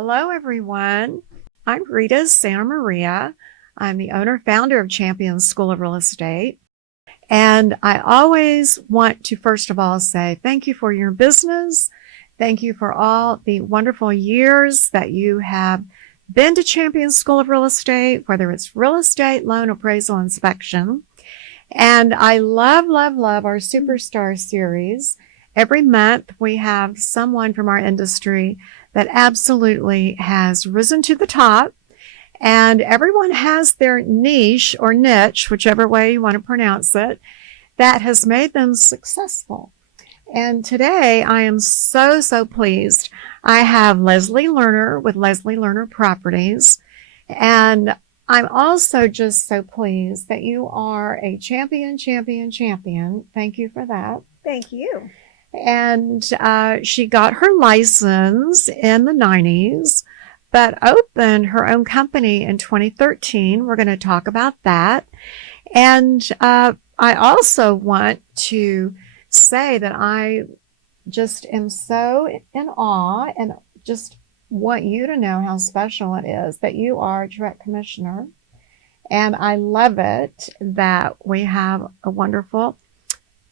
Hello, everyone. I'm Rita Santa Maria. I'm the owner founder of Champion School of Real Estate. And I always want to, first of all, say thank you for your business. Thank you for all the wonderful years that you have been to Champion School of Real Estate, whether it's real estate, loan, appraisal, inspection. And I love, love, love our Superstar series. Every month we have someone from our industry that absolutely has risen to the top, and everyone has their niche or niche, whichever way you want to pronounce it, that has made them successful. And today I am so pleased. I have Leslie Lerner with Leslie Lerner Properties, and I'm also just so pleased that you are a champion. Thank you for that. Thank you. And she got her license in the 90s, but opened her own company in 2013. We're going to talk about that. And I also want to say that I just am so in awe and just want you to know how special it is that you are a direct commissioner. And I love it that we have a wonderful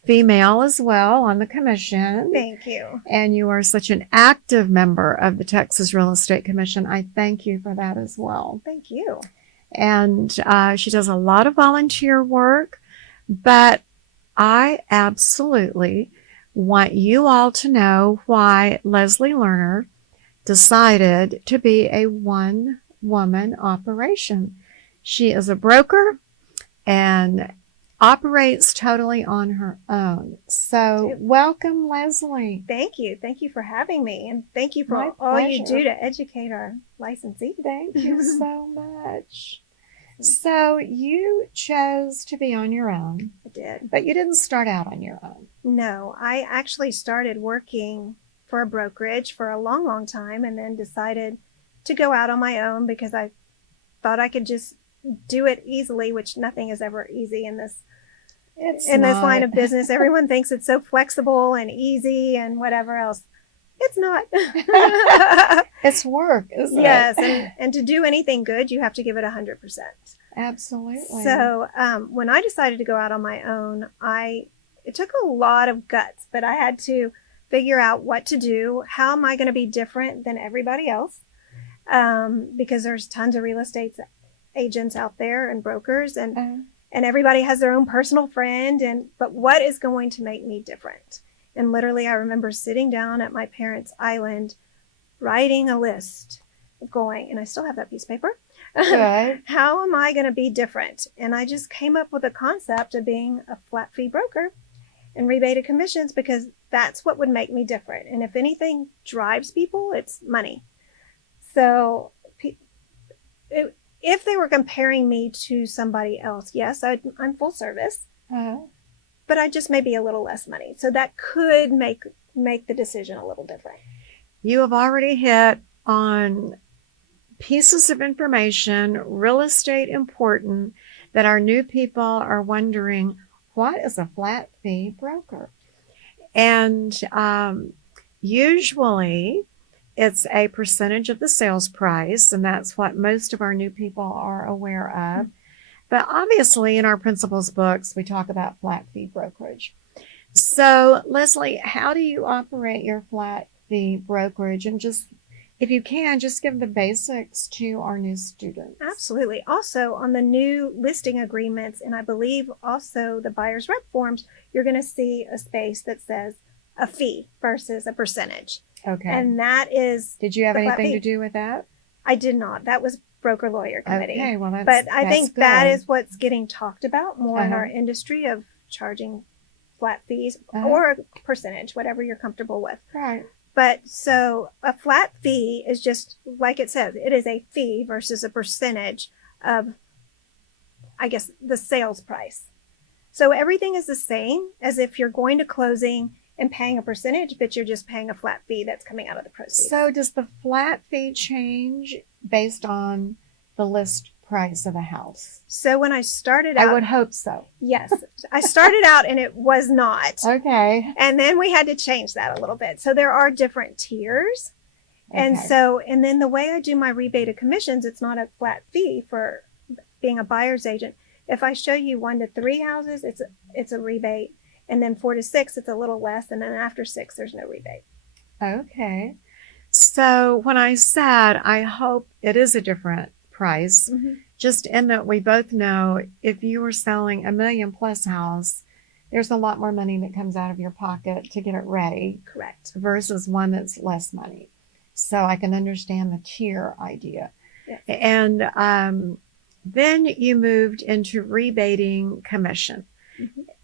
female as well on the commission. Thank you. And you are such an active member of the Texas Real Estate Commission. I thank you for that as well. Thank you. And she does a lot of volunteer work, but I absolutely want you all to know why Leslie Lerner decided to be a one-woman operation. She is a broker and operates totally on her own. So welcome, Leslie. Thank you. Thank you for having me. And thank you for My all pleasure. you do to educate our licensee. Thank you so much. So you chose to be on your own. I did. But you didn't start out on your own. No, I actually started working for a brokerage for a long time and then decided to go out on my own because I thought I could just do it easily, which nothing is ever easy in this this line of business. Everyone thinks it's so flexible and easy and whatever else. It's not. It's work, isn't yes, it? and to do anything good, you have to give it 100%. Absolutely. So when I decided to go out on my own, it took a lot of guts, but I had to figure out what to do. How am I going to be different than everybody else? Because there's tons of real estate agents out there and brokers, and everybody has their own personal friend. But what is going to make me different? And literally, I remember sitting down at my parents' island, writing a list, going, and I still have that piece of paper. Good. How am I going to be different? And I just came up with a concept of being a flat fee broker and rebated commissions because that's what would make me different. And if anything drives people, it's money. So if they were comparing me to somebody else, yes, I'm full service, but I just may be a little less money. So that could make the decision a little different. You have already hit on pieces of information, real estate important, that our new people are wondering, what is a flat fee broker? And usually it's a percentage of the sales price, and that's what most of our new people are aware of. But obviously in our principals books, we talk about flat fee brokerage. So Leslie, how do you operate your flat fee brokerage? And just, if you can, just give the basics to our new students. Absolutely. Also on the new listing agreements, and I believe also the buyer's rep forms, you're going to see a space that says a fee versus a percentage. Okay. And that is. Did you have anything to do with that? I did not. That was broker lawyer committee. Okay, well, but I think good. that is what's getting talked about more in our industry of charging flat fees or a percentage, whatever you're comfortable with. Right. But so a flat fee is just like it says, it is a fee versus a percentage of, I guess, the sales price. So everything is the same as if you're going to closing and paying a percentage, but you're just paying a flat fee that's coming out of the proceeds. So does the flat fee change based on the list price of a house? So when I started out, I would hope so. Yes. I started out and it was not. Okay. And then we had to change that a little bit. So there are different tiers. And Okay. so, and then the way I do my rebated commissions, it's not a flat fee for being a buyer's agent. If I show you 1 to 3 houses, it's a rebate. And then 4 to 6, it's a little less. And then after 6, there's no rebate. Okay. So when I said, I hope it is a different price, just in that we both know if you were selling $1 million plus house, there's a lot more money that comes out of your pocket to get it ready. Correct. Versus one that's less money. So I can understand the tier idea. Yes. And then you moved into rebating commission.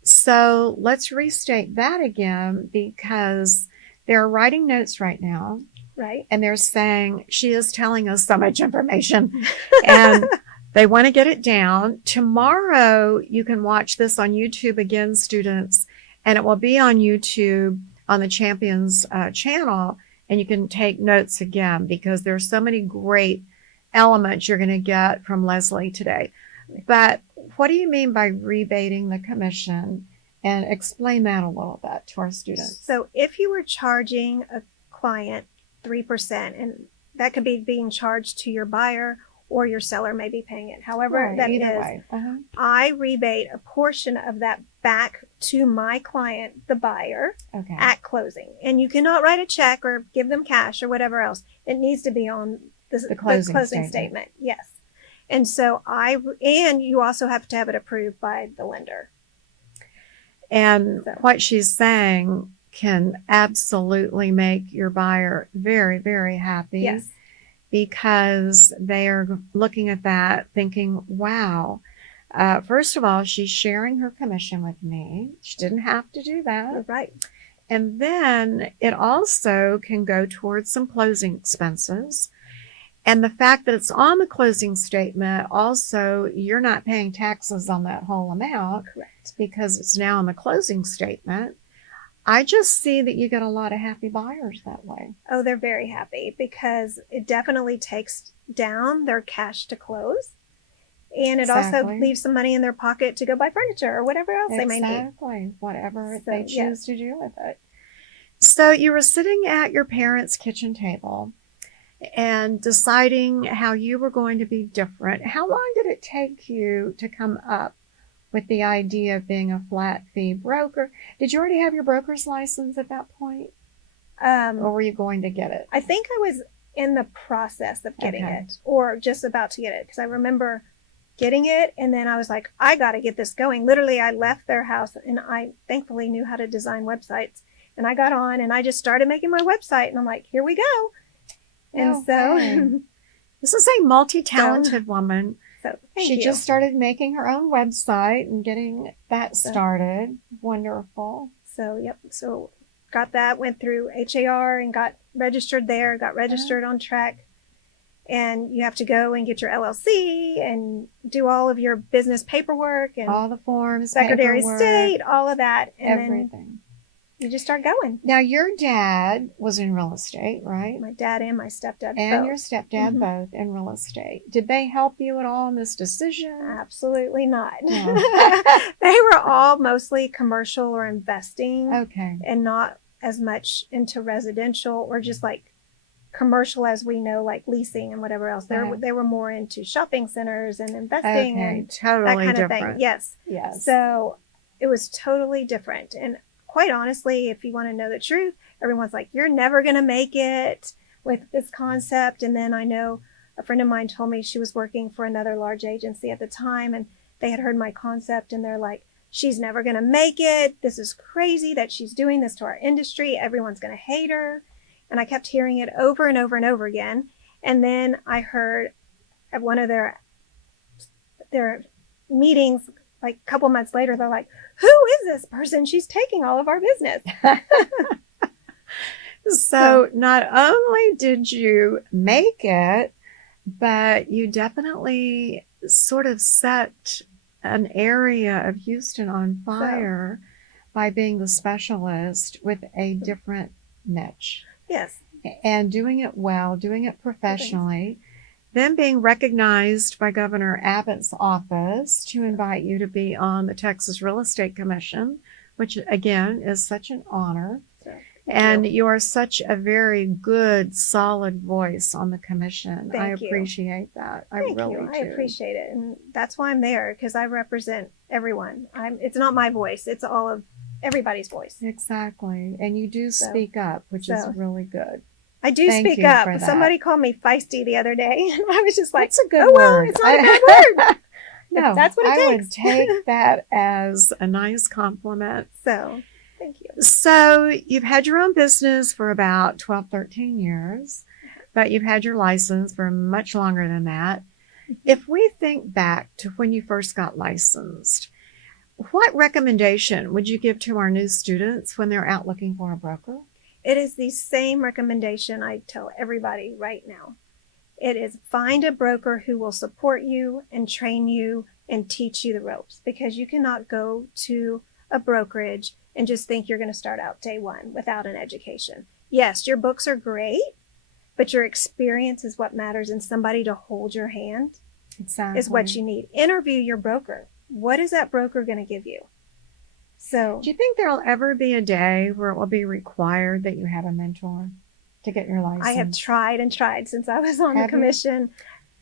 So let's restate that again, because they're writing notes right now. Right. And they're saying, she is telling us so much information and they want to get it down. Tomorrow, you can watch this on YouTube again, students, and it will be on YouTube on the Champions channel. And you can take notes again, because there's so many great elements you're going to get from Leslie today. But what do you mean by rebating the commission? And explain that a little bit to our students. So if you were charging a client 3%, and that could be being charged to your buyer, or your seller may be paying it. However that is, I rebate a portion of that back to my client, the buyer, at closing. And you cannot write a check or give them cash or whatever else. It needs to be on the closing statement. Yes. And so and you also have to have it approved by the lender. And what she's saying can absolutely make your buyer very, very happy. Yes. Because they are looking at that thinking, wow, first of all, she's sharing her commission with me. She didn't have to do that. Right. And then it also can go towards some closing expenses. And the fact that it's on the closing statement, also, you're not paying taxes on that whole amount. Correct. Because it's now on the closing statement. I just see that you get a lot of happy buyers that way. Oh, they're very happy, because it definitely takes down their cash to close. And it also leaves some money in their pocket to go buy furniture or whatever else they may need. Exactly. Whatever they choose to do with it. So you were sitting at your parents' kitchen table and deciding how you were going to be different. How long did it take you to come up with the idea of being a flat fee broker? Did you already have your broker's license at that point? Or were you going to get it? I think I was in the process of getting it, or just about to get it, because I remember getting it and then I was like, I got to get this going. Literally, I left their house and I thankfully knew how to design websites. And I got on and I just started making my website and I'm like, here we go. And this is a multi-talented woman. So she just started making her own website and getting that started. Wonderful. So, yep. So got that, went through HAR and got registered there, got registered on track. And you have to go and get your LLC and do all of your business paperwork and all the forms, Secretary of State, all of that. And everything. Then you just start going. Now, your dad was in real estate, right? My dad and my stepdad and both. Your stepdad both in real estate. Did they help you at all in this decision? Absolutely not. No. They were all mostly commercial or investing. Okay. And not as much into residential or just like commercial as we know, like leasing and whatever else. They were more into shopping centers and investing and totally that kind different. of thing. Yes. Yes. So it was totally different. And quite honestly, if you want to know the truth, everyone's like, you're never going to make it with this concept. And then I know a friend of mine told me she was working for another large agency at the time and they had heard my concept and they're like, she's never going to make it. This is crazy that she's doing this to our industry. Everyone's going to hate her. And I kept hearing it over and over and over again. And then I heard at one of their meetings, like a couple months later, they're like, who is this person? She's taking all of our business. So not only did you make it, but you definitely sort of set an area of Houston on fire by being the specialist with a different niche. Yes. And doing it well, doing it professionally, then being recognized by Governor Abbott's office to invite you to be on the Texas Real Estate Commission, which again is such an honor. And you are such a very good, solid voice on the commission. Thank you. Appreciate that. Thank really you. do. I appreciate it. And that's why I'm there, because I represent everyone. It's not my voice. It's all of everybody's voice. Exactly. And you do speak up, which is really good. I do speak up. Somebody called me feisty the other day, and I was just like, that's a good word. Well, it's not a bad word. No, that's what it takes. I would take that as a nice compliment. So, thank you. So, you've had your own business for about 12, 13 years, but you've had your license for much longer than that. If we think back to when you first got licensed, what recommendation would you give to our new students when they're out looking for a broker? It is the same recommendation I tell everybody right now. It is find a broker who will support you and train you and teach you the ropes, because you cannot go to a brokerage and just think you're going to start out day one without an education. Yes, your books are great, but your experience is what matters, and somebody to hold your hand is what you need. Interview your broker. What is that broker going to give you? So, do you think there'll ever be a day where it will be required that you have a mentor to get your license? I have tried and tried since I was on the commission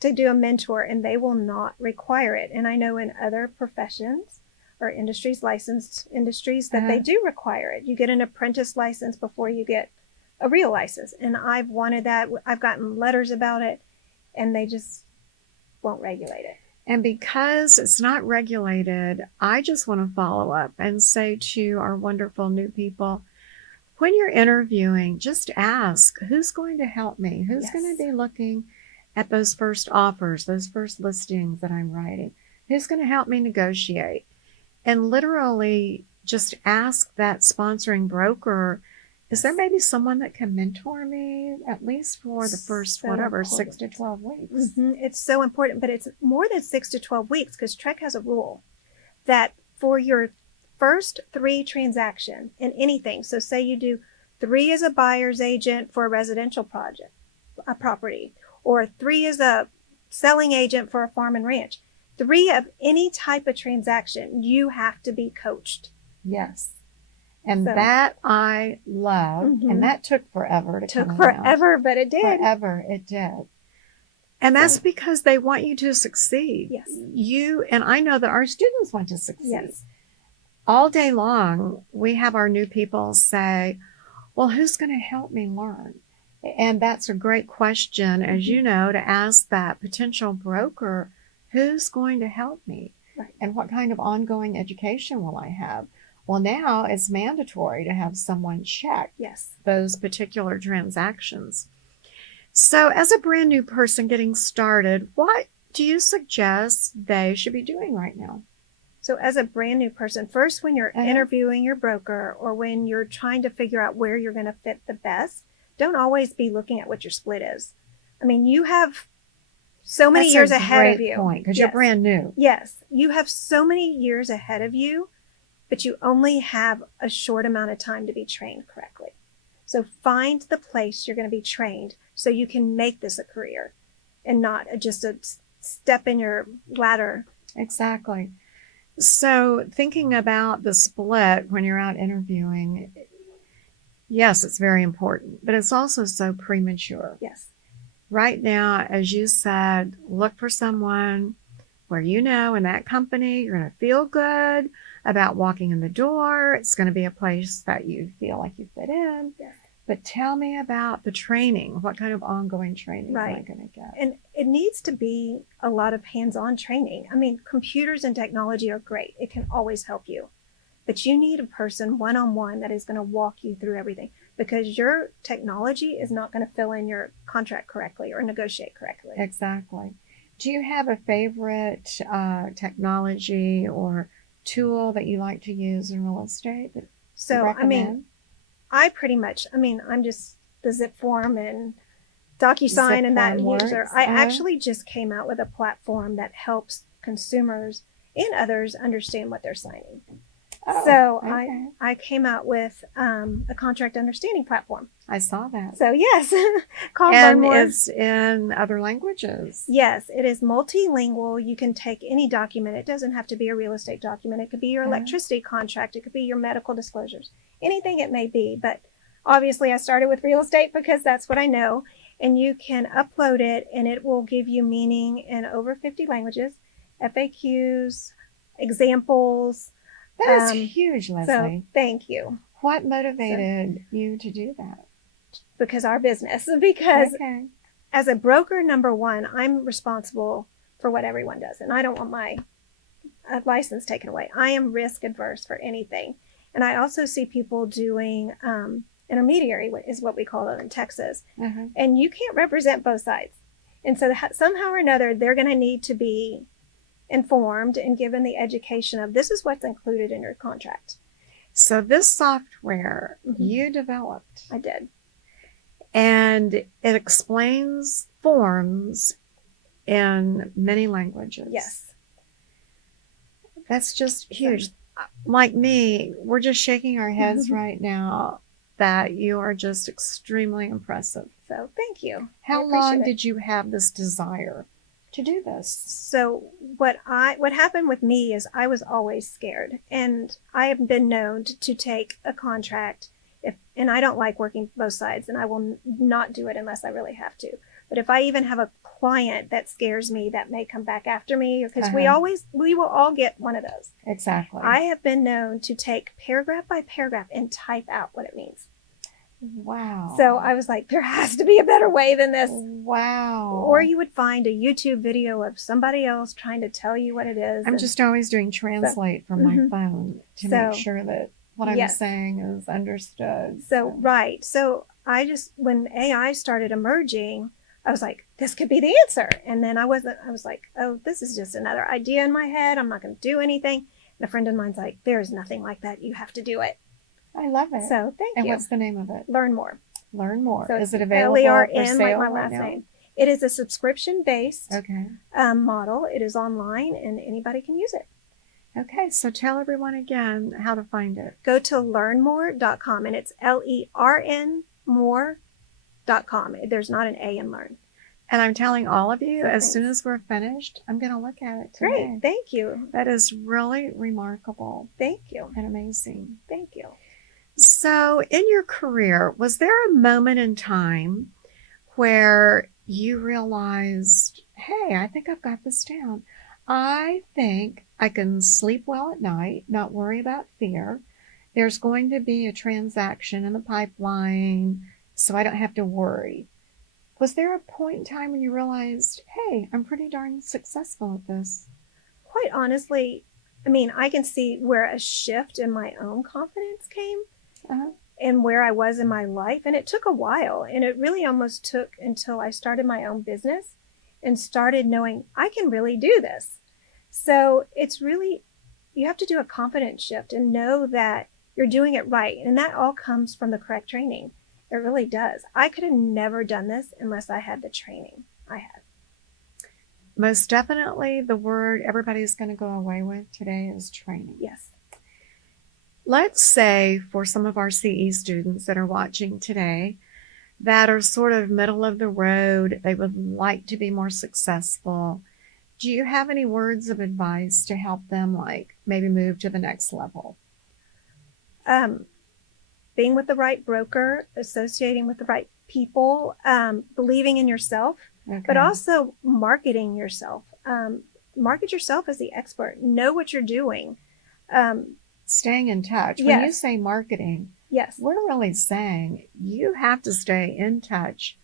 to do a mentor, and they will not require it. And I know in other professions or industries, licensed industries, that they do require it. You get an apprentice license before you get a real license. And I've wanted that. I've gotten letters about it, and they just won't regulate it. And because it's not regulated, I just want to follow up and say to our wonderful new people, when you're interviewing, just ask, who's going to help me? Who's going to be looking at those first offers, those first listings that I'm writing? Who's going to help me negotiate? And literally just ask that sponsoring broker, is there maybe someone that can mentor me at least for the first, 6 to 12 weeks? Mm-hmm. It's so important, but it's more than 6 to 12 weeks, because TREC has a rule that for your first 3 transactions in anything, so say you do 3 as a buyer's agent for a residential project, a property, or 3 as a selling agent for a farm and ranch, 3 of any type of transaction, you have to be coached. Yes. And that I love. And that took forever to come around. Took forever, but it did. Forever, it did. And that's because they want you to succeed. Yes. You, and I know that our students want to succeed. Yes. All day long, we have our new people say, well, who's going to help me learn? And that's a great question, as you know, to ask that potential broker, who's going to help me? Right. And what kind of ongoing education will I have? Well, now it's mandatory to have someone check those particular transactions. So as a brand new person getting started, what do you suggest they should be doing right now? So as a brand new person, first, when you're interviewing your broker or when you're trying to figure out where you're going to fit the best, don't always be looking at what your split is. I mean, you have so many years ahead of you. That's a great point, because you're brand new. Yes. You have so many years ahead of you, but you only have a short amount of time to be trained correctly. So find the place you're going to be trained so you can make this a career and not just a step in your ladder. Exactly. So thinking about the split when you're out interviewing, yes, it's very important, but it's also so premature. Yes. Right now, as you said, look for someone where you know in that company you're going to feel good about walking in the door. It's going to be a place that you feel like you fit in. Yes. But tell me about the training. What kind of ongoing training am I going to get? And it needs to be a lot of hands-on training. I mean, computers and technology are great. It can always help you. But you need a person one-on-one that is going to walk you through everything, because your technology is not going to fill in your contract correctly or negotiate correctly. Exactly. Do you have a favorite technology or tool that you like to use in real estate? So, I mean, I'm just the Zip form and DocuSign and that user. I actually just came out with a platform that helps consumers and others understand what they're signing. I came out with a contract understanding platform. I saw that. So yes, and it's in other languages. Yes, it is multilingual. You can take any document. It doesn't have to be a real estate document. It could be your electricity contract. It could be your medical disclosures, anything it may be. But Obviously, I started with real estate because that's what I know. And you can upload it and it will give you meaning in over 50 languages, FAQs, examples. That is huge, So Leslie. thank you. What motivated you to do that? Because our business, because Okay. as a broker, number one, I'm responsible for what everyone does. And I don't want my license taken away. I am risk adverse for anything. And I also see people doing intermediary, is what we call it in Texas. Uh-huh. And you can't represent both sides. And so somehow or another, they're going to need to be informed and given the education of this is what's included in your contract. So this software you developed. I did. And it explains forms in many languages. Yes. That's just huge. Like me, we're just shaking our heads right now that you are just extremely impressive. So thank you. How long did you have this desire to do this? So what happened with me is I was always scared, and I have been known to take a contract and I don't like working both sides, and I will not do it unless I really have to. But if I even have a client that scares me, that may come back after me, because we will all get one of those. Exactly. I have been known to take paragraph by paragraph and type out what it means. Wow. So I was like, there has to be a better way than this. Wow. Or you would find a YouTube video of somebody else trying to tell you what it is. I'm just always doing translate from my phone to make sure that what I'm saying is understood. So right. So when AI started emerging, I was like, this could be the answer. And then I was like, oh, this is just another idea in my head. I'm not going to do anything. And a friend of mine's like, there's nothing like that. You have to do it. I love it. So thank you. And what's the name of it? Learn More. Learn More. So is it available for sale like my last right now? name. It is a subscription-based Okay. model. It is online and anybody can use it. Okay, so tell everyone again how to find it. Go to learnmore.com, and it's LERN more.com. There's not an A in learn. And I'm telling all of you, as soon as we're finished, I'm going to look at it today. Great. Thank you. That is really remarkable. Thank you. And amazing. Thank you. So in your career, was there a moment in time where you realized, hey, I think I've got this down. I think I can sleep well at night, not worry about fear. There's going to be a transaction in the pipeline, so I don't have to worry. Was there a point in time when you realized, hey, I'm pretty darn successful at this? Quite honestly, I mean, I can see where a shift in my own confidence came and where I was in my life. And it took a while. And it really almost took until I started my own business and started knowing I can really do this. So it's really, you have to do a confidence shift and know that you're doing it right. And that all comes from the correct training. It really does. I could have never done this unless I had the training I had. Most definitely the word everybody's going to go away with today is training. Yes. Let's say for some of our CE students that are watching today that are sort of middle of the road, they would like to be more successful. Do you have any words of advice to help them, like maybe move to the next level? Being with the right broker, associating with the right people, believing in yourself, but also marketing yourself. Market yourself as the expert. Know what you're doing. Staying in touch. Yes. When you say marketing, yes, we're really saying you have to stay in touch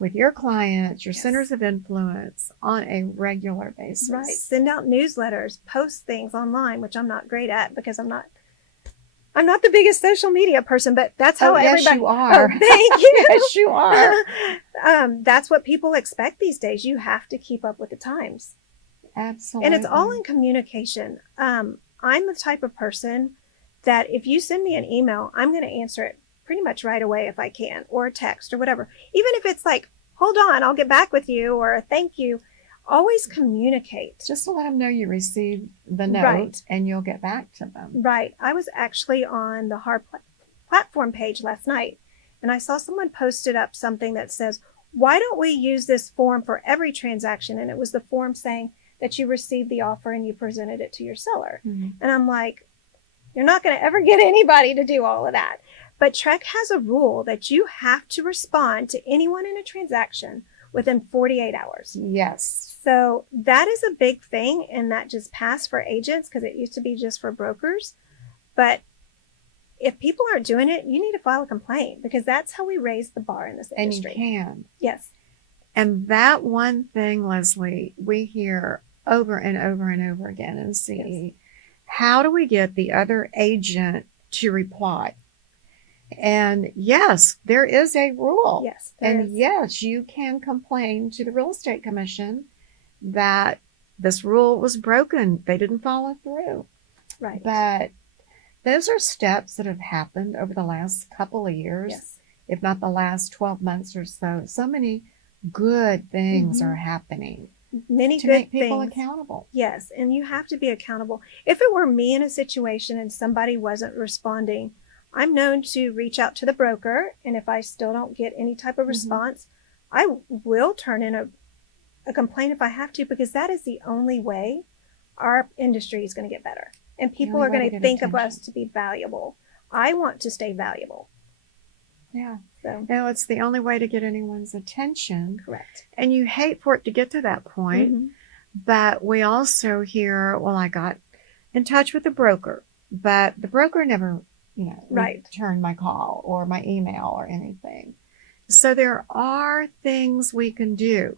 with your clients, your centers of influence on a regular basis. Right. Send out newsletters, post things online, which I'm not great at because I'm not the biggest social media person, but that's how everybody. Yes, you are. Oh, thank you. Yes, you are. That's what people expect these days. You have to keep up with the times. Absolutely. And it's all in communication. I'm the type of person that if you send me an email, I'm going to answer it pretty much right away if I can, or a text or whatever. Even if it's like, hold on, I'll get back with you, or a thank you. Always communicate. Just to let them know you received the note and you'll get back to them. Right. I was actually on the Hard Platform page last night, and I saw someone posted up something that says, why don't we use this form for every transaction? And it was the form saying that you received the offer and you presented it to your seller. Mm-hmm. And I'm like, you're not going to ever get anybody to do all of that. But TREC has a rule that you have to respond to anyone in a transaction within 48 hours. Yes. So that is a big thing, and that just passed for agents because it used to be just for brokers. But if people aren't doing it, you need to file a complaint because that's how we raise the bar in this industry. And you can. Yes. And that one thing, Leslie, we hear over and over and over again and see, how do we get the other agent to reply? And yes, there is a rule. Yes. And yes, you can complain to the real estate commission that this rule was broken. They didn't follow through. Right. But those are steps that have happened over the last couple of years, if not the last 12 months or so. So many good things are happening. Many to good make people things. accountable. Yes, and you have to be accountable. If it were me in a situation and somebody wasn't responding, I'm known to reach out to the broker, and if I still don't get any type of response, I will turn in a complaint if I have to, because that is the only way our industry is going to get better. And people are going to think of us to be valuable. I want to stay valuable. Yeah. So. No, it's the only way to get anyone's attention. Correct. And you hate for it to get to that point. But we also hear, well, I got in touch with the broker, but the broker never, returned my call or my email or anything. So there are things we can do.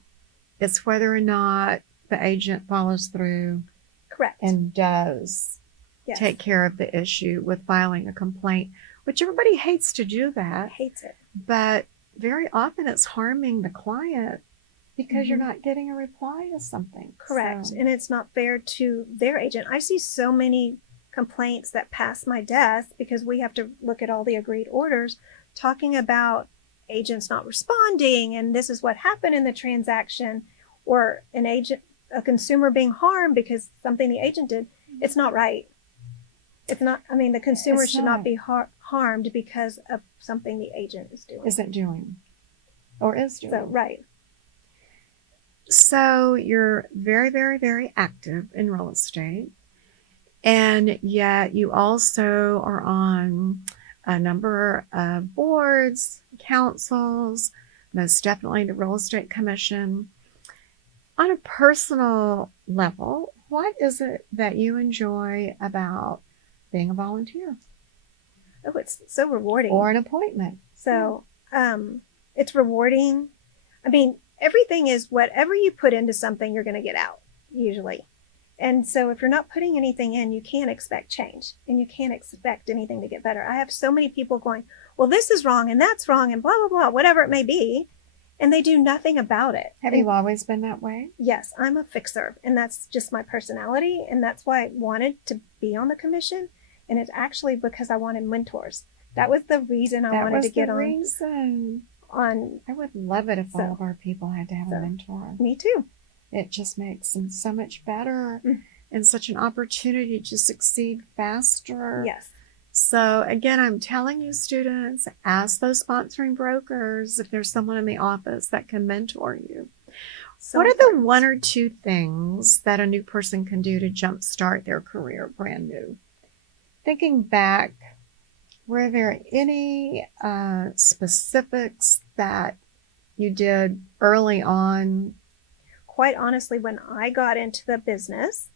It's whether or not the agent follows through. Correct. And does take care of the issue with filing a complaint, which everybody hates to do that. Hates it. But very often it's harming the client because you're not getting a reply to something. Correct. So. And it's not fair to their agent. I see so many complaints that pass my desk because we have to look at all the agreed orders talking about agents not responding and this is what happened in the transaction, or a consumer being harmed because something the agent did. It's not right. It's not, the consumer should not be harmed because of something the agent is doing. Isn't doing. Or is doing. So, right. So you're very, very, very active in real estate. And yet you also are on a number of boards, councils, most definitely the Real Estate Commission. On a personal level, what is it that you enjoy about being a volunteer? Oh, it's so rewarding. Or an appointment. So it's rewarding. Everything is whatever you put into something, you're going to get out, usually. And so if you're not putting anything in, you can't expect change and you can't expect anything to get better. I have so many people going, well, this is wrong and that's wrong and blah, blah, blah, whatever it may be. And they do nothing about it. Have you always been that way? Yes, I'm a fixer, and that's just my personality. And that's why I wanted to be on the commission. And it's actually because I wanted mentors. That was the reason I wanted to get on. I would love it if all of our people had to have a mentor. Me too. It just makes them so much better and such an opportunity to succeed faster. Yes. So again, I'm telling you, students, ask those sponsoring brokers if there's someone in the office that can mentor you. What are the one or two things that a new person can do to jumpstart their career brand new? Thinking back, were there any specifics that you did early on? Quite honestly, when I got into the business,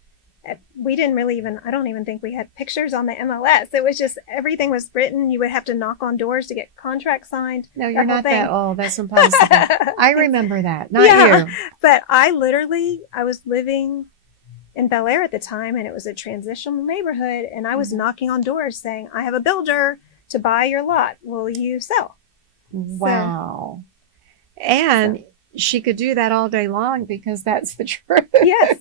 we didn't really I don't even think we had pictures on the MLS. It was just, everything was written. You would have to knock on doors to get contracts signed. No, you're not that old. That's impossible. I remember that. Not you. But I was living in Bel Air at the time, and it was a transitional neighborhood. And I was knocking on doors saying, I have a builder to buy your lot. Will you sell? Wow. And she could do that all day long because that's the truth. Yes.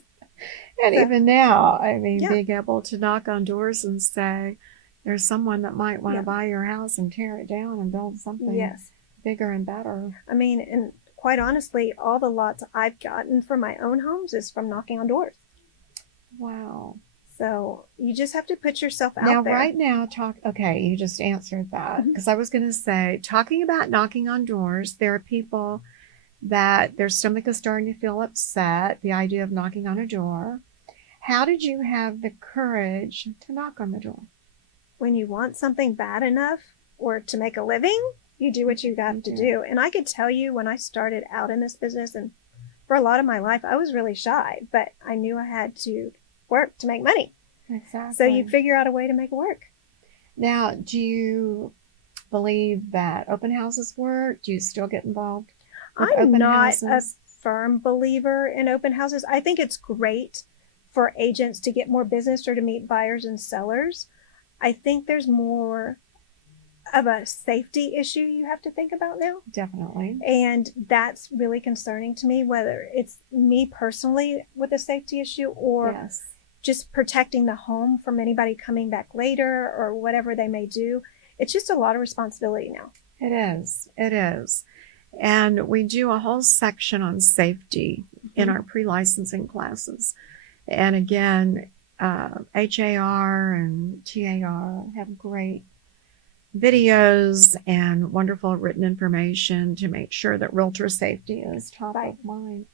And even now, being able to knock on doors and say, there's someone that might want to buy your house and tear it down and build something bigger and better. And quite honestly, all the lots I've gotten for my own homes is from knocking on doors. Wow. So you just have to put yourself out now, there. Right now, you just answered that. Because I was going to say, talking about knocking on doors, there are people that their stomach is starting to feel upset, the idea of knocking on a door. How did you have the courage to knock on the door? When you want something bad enough, or to make a living, you do what you got to do. And I could tell you when I started out in this business, and for a lot of my life, I was really shy, but I knew I had to work to make money. Exactly. So you figure out a way to make it work. Now, do you believe that open houses work? Do you still get involved with I'm open not houses? a firm believer in open houses. I think it's great for agents to get more business or to meet buyers and sellers. I think there's more of a safety issue you have to think about now. Definitely. And that's really concerning to me, whether it's me personally with a safety issue or Yes. just protecting the home from anybody coming back later or whatever they may do. It's just a lot of responsibility now. It is. It is. And we do a whole section on safety in our pre-licensing classes. And again, HAR and TAR have great videos and wonderful written information to make sure that realtor safety is top of mind.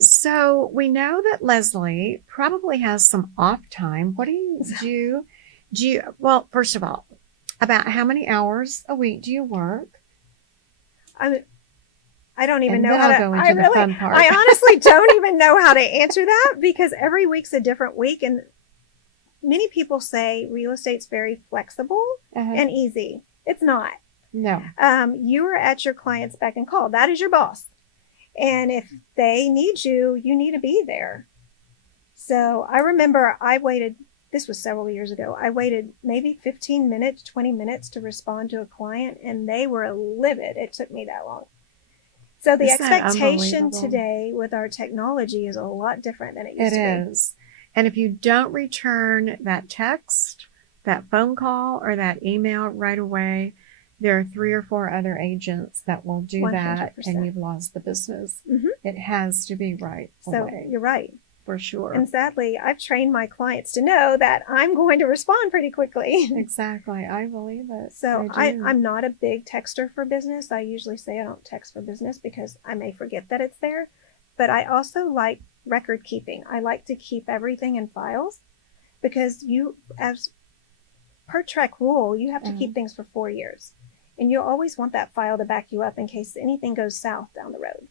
So we know that Leslie probably has some off time. What do you do? Well, first of all, about how many hours a week do you work? I don't even And know then how I'll to. go into the fun part. I honestly don't even know how to answer that because every week's a different week, and many people say real estate's very flexible and easy. It's not. No. You are at your client's beck and call. That is your boss, and if they need you, you need to be there. So I remember I waited. This was several years ago. I waited maybe 15 minutes, 20 minutes to respond to a client, and they were livid. It took me that long. So the expectation today with our technology is a lot different than it used to be. It is. And if you don't return that text, that phone call, or that email right away, there are 3 or 4 other agents that will do 100%. That, and you've lost the business. It has to be right away. So you're right. For sure. And sadly, I've trained my clients to know that I'm going to respond pretty quickly. Exactly. I believe it. So I'm not a big texter for business. I usually say I don't text for business because I may forget that it's there. But I also like record keeping. I like to keep everything in files because you, as per TREC rule, you have to keep things for 4 years. And you'll always want that file to back you up in case anything goes south down the road.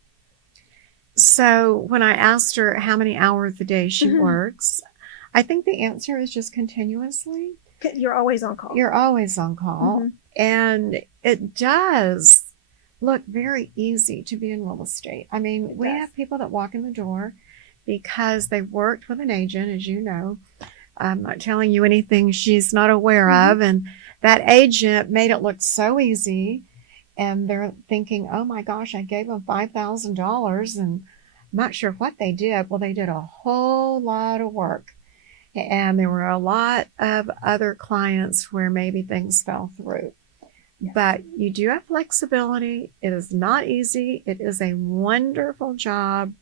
So when I asked her how many hours a day she works, I think the answer is just continuously. You're always on call. You're always on call. And it does look very easy to be in real estate. I mean, we have people that walk in the door because they worked with an agent, as you know. I'm not telling you anything she's not aware of. And that agent made it look so easy. And they're thinking, oh my gosh, I gave them $5,000 and I'm not sure what they did. Well, they did a whole lot of work. And there were a lot of other clients where maybe things fell through. Yes. But you do have flexibility. It is not easy. It is a wonderful job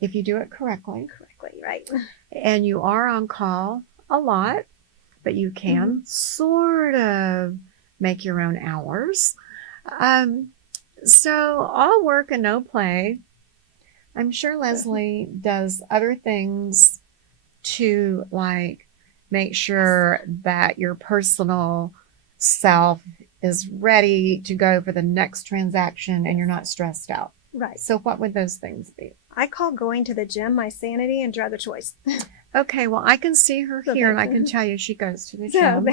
if you do it correctly. Right. And you are on call a lot, but you can sort of make your own hours. So all work and no play. I'm sure Leslie does other things to like make sure that your personal self is ready to go for the next transaction and you're not stressed out. Right. So what would those things be? I call going to the gym my sanity and drug of choice. Okay, well, I can see her here and I can tell you she goes to the gym.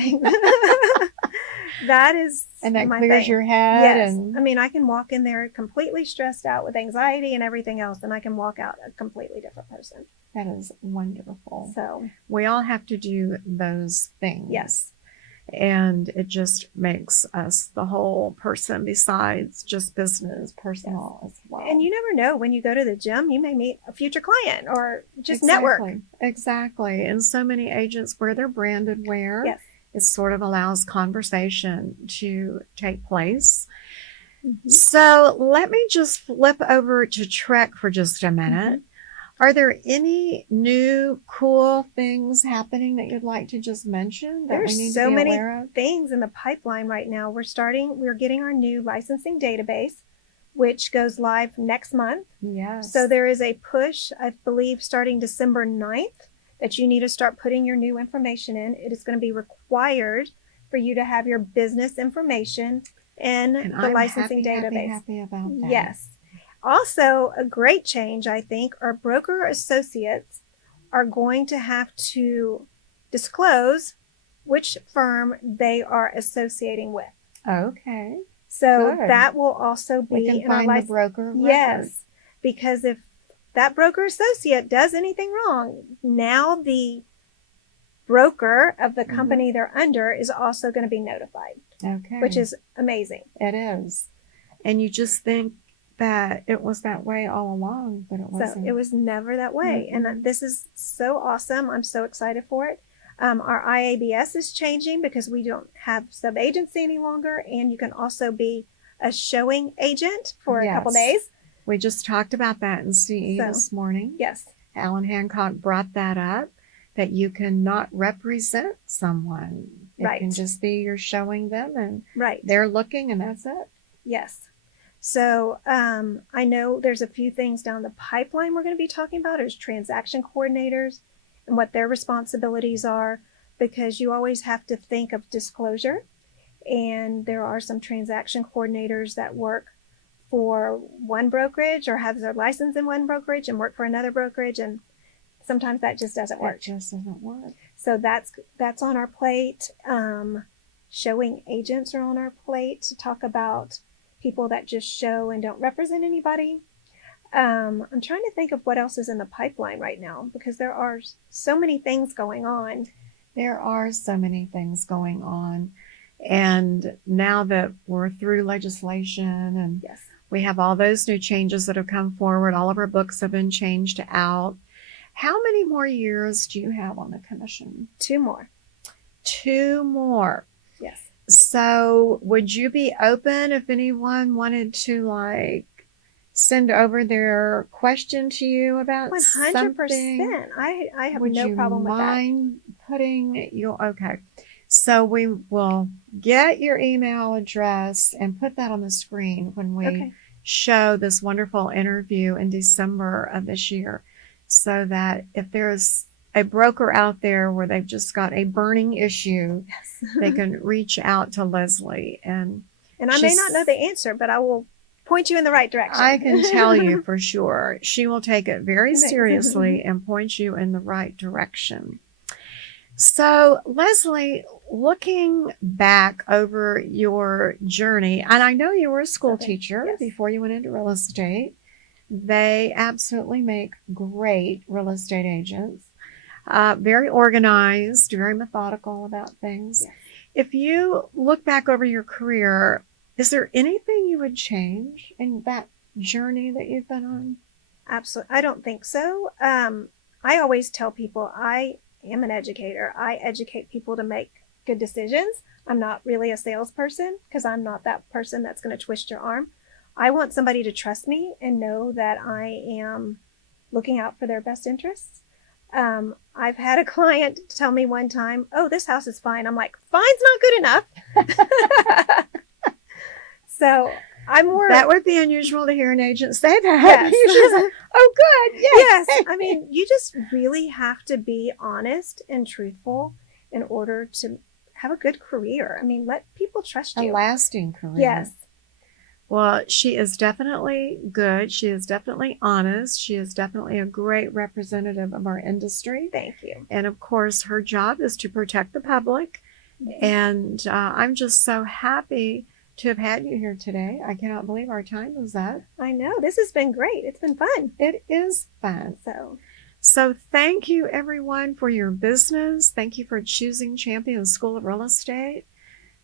That is and that my clears thing. Your head. Yes. And I mean, I can walk in there completely stressed out with anxiety and everything else, and I can walk out a completely different person. That is wonderful. So we all have to do those things. Yes. And it just makes us the whole person besides just business, personal as well. And you never know, when you go to the gym, you may meet a future client or just network. Exactly. And so many agents wear their branded wear. Yes. It sort of allows conversation to take place. So let me just flip over to TREC for just a minute. Are there any new cool things happening that you'd like to just mention that we need to be aware of? There's so many things in the pipeline right now. We're getting our new licensing database, which goes live next month. Yes. So there is a push, I believe, starting December 9th, that you need to start putting your new information in. It is going to be required for you to have your business information in And the I'm licensing happy, database. happy about that. Yes. Also, a great change, I think, our broker associates are going to have to disclose which firm they are associating with. Okay. So Good. that will also be We can in our find the broker record. Yes, because if that broker associate does anything wrong, now the broker of the company they're under is also going to be notified, Okay. which is amazing. It is. And you just think that it was that way all along, but it wasn't. So it was never that way. And this is so awesome. I'm so excited for it. Our IABS is changing because we don't have sub-agency any longer. And you can also be a showing agent for a couple days. We just talked about that in CE this morning. Yes. Alan Hancock brought that up, that you cannot represent someone. It can just be you're showing them and they're looking and that's it. Yes. So I know there's a few things down the pipeline we're going to be talking about as transaction coordinators and what their responsibilities are, because you always have to think of disclosure. And there are some transaction coordinators that work for one brokerage or have their license in one brokerage and work for another brokerage. And sometimes that just doesn't work. It just doesn't work. So that's on our plate. Showing agents are on our plate to talk about people that just show and don't represent anybody. I'm trying to think of what else is in the pipeline right now, because there are so many things going on. There are so many things going on. And now that we're through legislation and we have all those new changes that have come forward, all of our books have been changed out. How many more years do you have on the commission? 2 more. 2 more. Yes. So would you be open if anyone wanted to send over their question to you about 100%. something? I have no problem with that. Would you mind putting your, okay. So we will get your email address and put that on the screen when we show this wonderful interview in December of this year, so that if there's a broker out there where they've just got a burning issue, they can reach out to Leslie. And I may not know the answer, but I will point you in the right direction. I can tell you for sure. She will take it very seriously and point you in the right direction. So, Leslie, looking back over your journey, and I know you were a school teacher before you went into real estate. They absolutely make great real estate agents. Very organized, very methodical about things. Yes. If you look back over your career, is there anything you would change in that journey that you've been on? Absolutely. I don't think so. I always tell people I am an educator. I educate people to make good decisions. I'm not really a salesperson, because I'm not that person that's going to twist your arm. I want somebody to trust me and know that I am looking out for their best interests. I've had a client tell me one time, "Oh, this house is fine." I'm like, "Fine's not good enough." So I'm more. That would be unusual to hear an agent say that. Yes. Oh, good. Yes. I mean, you just really have to be honest and truthful in order to have a good career. I mean, let people trust you. A lasting career. Yes. Well, she is definitely good. She is definitely honest. She is definitely a great representative of our industry. Thank you. And of course, her job is to protect the public. And I'm just so happy to have had you here today. I cannot believe our time is up. I know. This has been great. It's been fun. It is fun. So thank you, everyone, for your business. Thank you for choosing Champion School of Real Estate.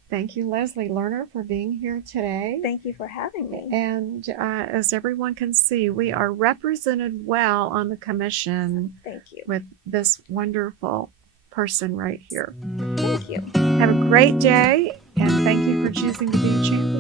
Thank you, Leslie Lerner, for being here today. Thank you for having me. And as everyone can see, we are represented well on the commission. Thank you. With this wonderful person right here. Thank you. Have a great day, and thank you for choosing to be a champion.